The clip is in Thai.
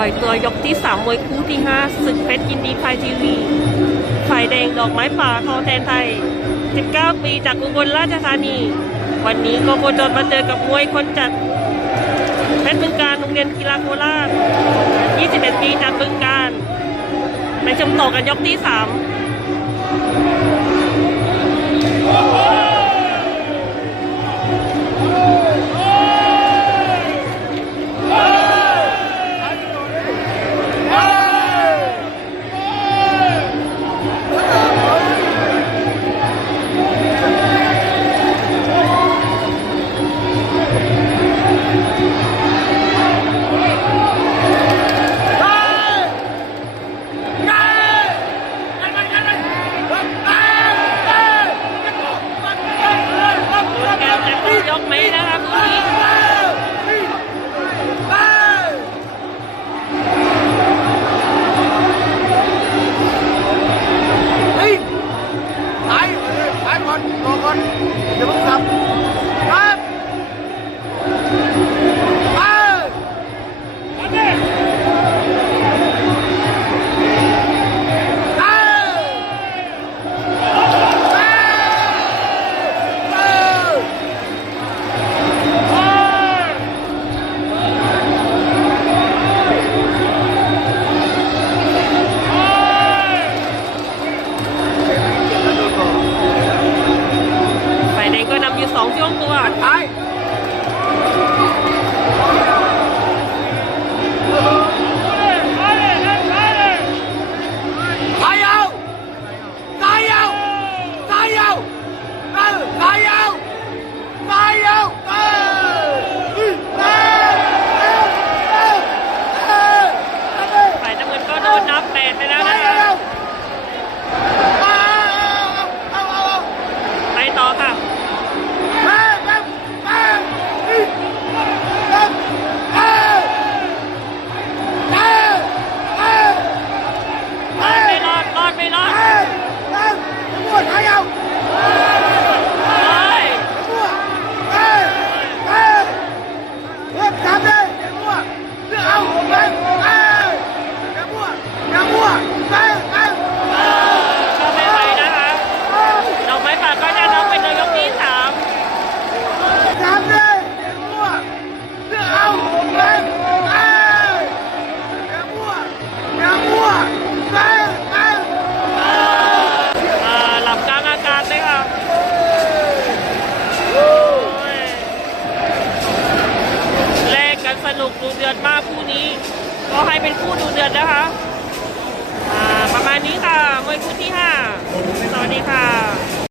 ถอยตัวยกที่ 3 มวยคู่ที่ 5 ศึกเพชรยินดีไฟทีวีฝ่ายแดงดอกไม้ป่าทองแทนไทย 19 ปีจากอุบลราชธานี วันนี้ก็โคจรมาเจอกับมวยคนจัด เพชรบึงการโรงเรียนกีฬาโคราช 21 ปีจากบึงการไปชมต่อกันยกที่ 3 เองก็นำอยู่สองช่วงตัวไป ดูเดือดมากคู่นี้ ก็ให้เป็นคู่ดูเดือดนะคะ ประมาณนี้ค่ะมวยคู่ที่ห้าสวัสดีค่ะ